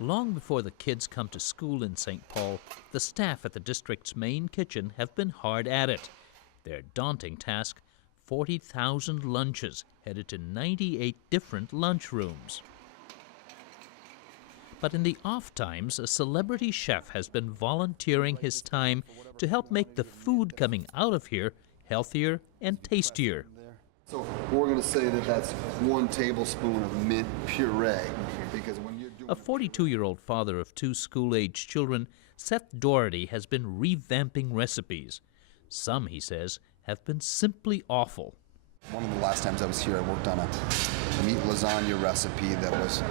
Long before the kids come to school in St. Paul, the staff at the district's main kitchen have been hard at it. Their daunting task, 40,000 lunches headed to 98 different lunchrooms. But in the off times, a celebrity chef has been volunteering his time to help make the food coming out of here healthier and tastier. So we're going to say that that's 1 tablespoon of mint puree, because when you're doing... A 42-year-old father of 2 school-aged children, Seth Doherty has been revamping recipes. Some, he says, have been simply awful. One of the last times I was here, I worked on a meat lasagna recipe that was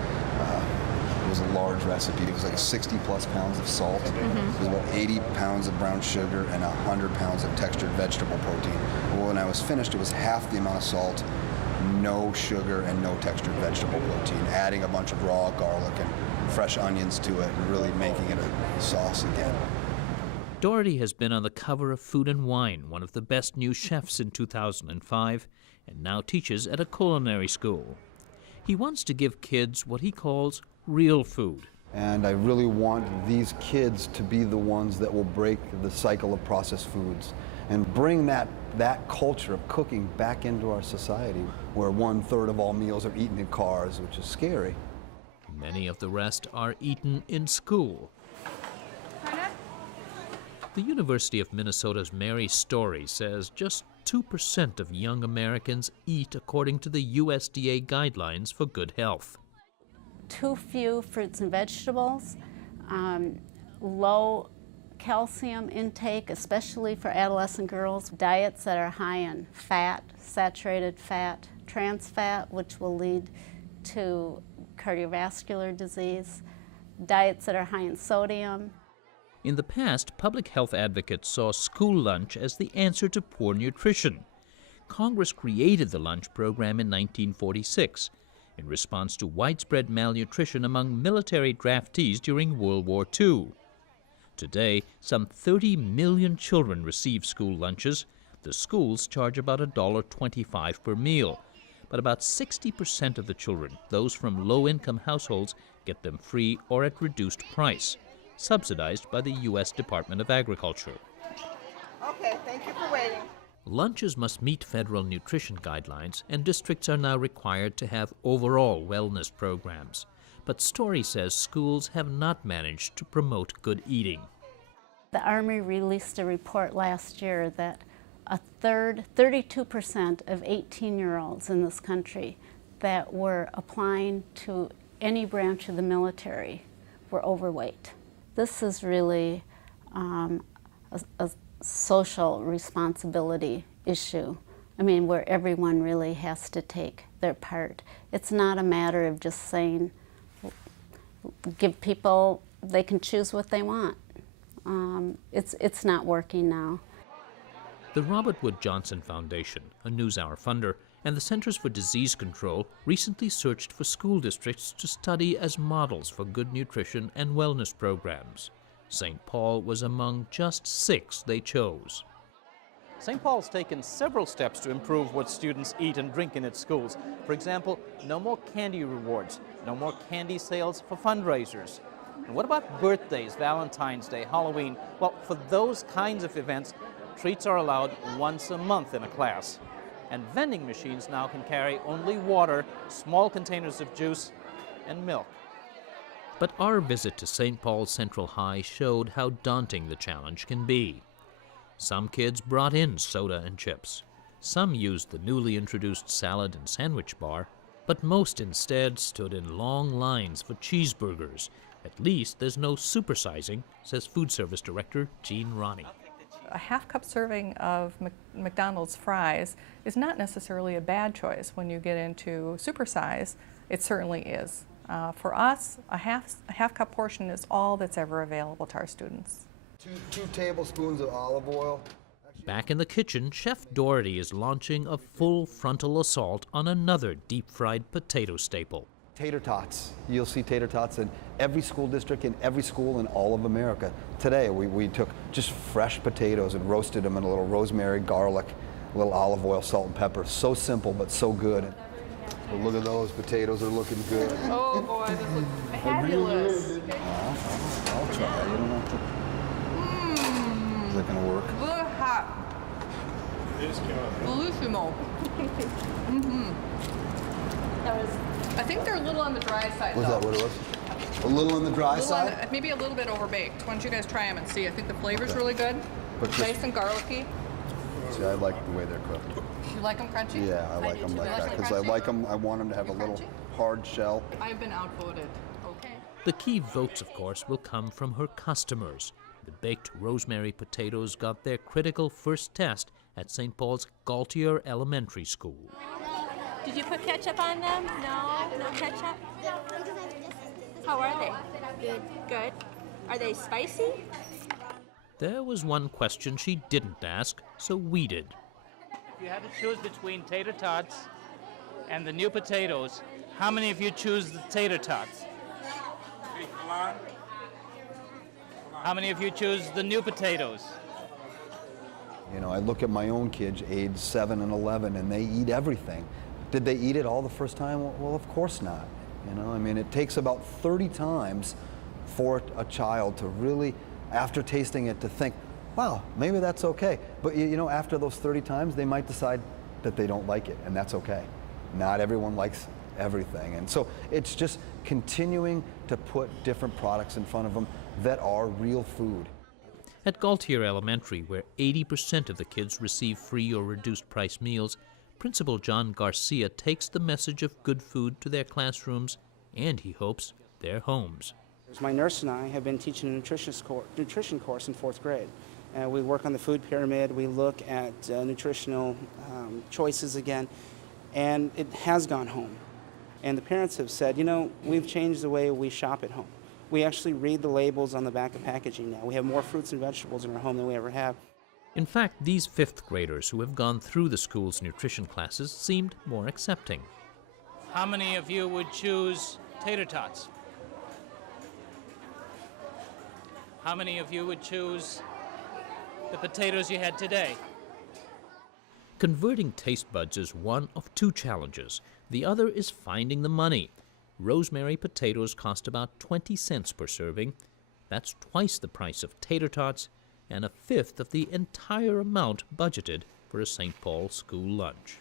a large recipe. It was like 60 plus pounds of salt. It was about 80 pounds of brown sugar and 100 pounds of textured vegetable protein. Well, when I was finished, it was half the amount of salt, no sugar, and no textured vegetable protein, adding a bunch of raw garlic and fresh onions to it and really making it a sauce again. Doherty has been on the cover of Food and Wine, one of the best new chefs in 2005, and now teaches at a culinary school. He wants to give kids what he calls real food. And I really want these kids to be the ones that will break the cycle of processed foods and bring that culture of cooking back into our society, where 1/3 of all meals are eaten in cars, which is scary. Many of the rest are eaten in school. The University of Minnesota's Mary Story says just 2% of young Americans eat according to the USDA guidelines for good health. Too few fruits and vegetables, low calcium intake, especially for adolescent girls, diets that are high in fat, saturated fat, trans fat, which will lead to cardiovascular disease, diets that are high in sodium. In the past, public health advocates saw school lunch as the answer to poor nutrition. Congress created the lunch program in 1946 in response to widespread malnutrition among military draftees during World War II. Today, some 30 million children receive school lunches. The schools charge about $1.25 per meal. But about 60% of the children, those from low-income households, get them free or at reduced price, subsidized by the U.S. Department of Agriculture. Okay, thank you for waiting. Lunches must meet federal nutrition guidelines, and districts are now required to have overall wellness programs. But Story says schools have not managed to promote good eating. The Army released a report last year that 32% of 18-year-olds in this country that were applying to any branch of the military were overweight. This is really a social responsibility issue. I mean, where everyone really has to take their part. It's not a matter of just saying, give people, they can choose what they want. It's not working now. The Robert Wood Johnson Foundation, a NewsHour funder, and the Centers for Disease Control recently searched for school districts to study as models for good nutrition and wellness programs. St. Paul was among just 6 they chose. St. Paul's taken several steps to improve what students eat and drink in its schools. For example, no more candy rewards, no more candy sales for fundraisers. And what about birthdays, Valentine's Day, Halloween? Well, for those kinds of events, treats are allowed once a month in a class. And vending machines now can carry only water, small containers of juice, and milk. But our visit to St. Paul's Central High showed how daunting the challenge can be. Some kids brought in soda and chips. Some used the newly introduced salad and sandwich bar, but most instead stood in long lines for cheeseburgers. At least there's no supersizing, says Food Service Director Jean Ronnie. A half-cup serving of McDonald's fries is not necessarily a bad choice when you get into supersize. It certainly is. For us, a half-cup portion is all that's ever available to our students. Two tablespoons of olive oil. Back in the kitchen, Chef Doherty is launching a full frontal assault on another deep-fried potato staple. Tater tots. You'll see tater tots in every school district, in every school in all of America. Today we took just fresh potatoes and roasted them in a little rosemary, garlic, a little olive oil, salt and pepper. So simple but so good. Well, look at those potatoes are looking good. Oh boy, this looks fabulous. I'll try. You don't have to. Is that gonna work? Good hot. Bellissimo. I think they're a little on the dry side, Was though. that what it was? A little on the dry Little side? maybe a little bit overbaked. Why don't you guys try them and see? I think the flavor's really good. But just- Nice and garlicky. See, I like the way they're cooked. You like them crunchy? Yeah, I like them like that because I like them. I want them to have a little hard shell. I've been outvoted. Okay. The key votes, of course, will come from her customers. The baked rosemary potatoes got their critical first test at St. Paul's Gaultier Elementary School. Did you put ketchup on them? No? No ketchup? How are they? Good. Good. Are they spicy? There was one question she didn't ask, so we did. If you had to choose between tater tots and the new potatoes, how many of you choose the tater tots? How many of you choose the new potatoes? You know, I look at my own kids, age 7 and 11, and they eat everything. Did they eat it all the first time? Well, of course not. You know, I mean, it takes about 30 times for a child to really, after tasting it, to think, wow, maybe that's okay. But you know, after those 30 times, they might decide that they don't like it, and that's okay. Not everyone likes everything. And so it's just continuing to put different products in front of them that are real food. At Gaultier Elementary, where 80% of the kids receive free or reduced price meals, Principal John Garcia takes the message of good food to their classrooms and, he hopes, their homes. My nurse and I have been teaching a nutrition course in 4th grade. We work on the food pyramid, we look at nutritional choices again, and it has gone home. And the parents have said, you know, we've changed the way we shop at home. We actually read the labels on the back of packaging now. We have more fruits and vegetables in our home than we ever have. In fact, these 5th graders who have gone through the school's nutrition classes seemed more accepting. How many of you would choose tater tots? How many of you would choose the potatoes you had today? Converting taste buds is one of 2 challenges. The other is finding the money. Rosemary potatoes cost about 20 cents per serving. That's twice the price of tater tots and a fifth of the entire amount budgeted for a St. Paul school lunch.